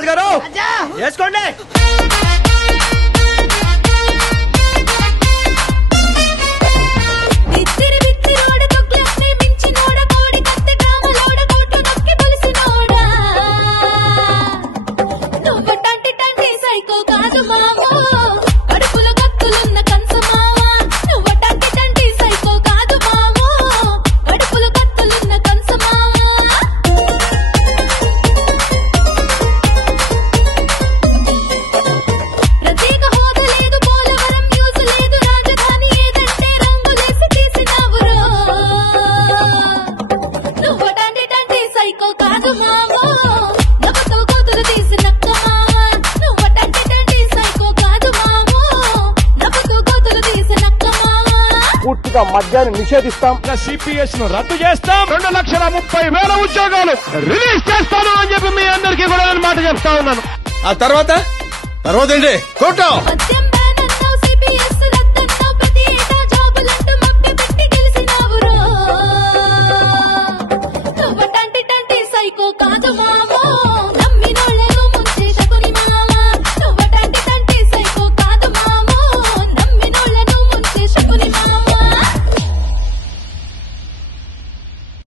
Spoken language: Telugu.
ప్రసాద్ గారు వేసుకోండి. పూర్తిగా మద్యాన్ని నిషేధిస్తాం. సిపిఎస్ ను రద్దు చేస్తాం. 2,30,000 ఉద్యోగాలు రిలీజ్ చేస్తాను అని చెప్పి మీ అందరికీ కూడా నేను మాట చెప్తా ఉన్నాను. ఆ తర్వాత ఏంటి?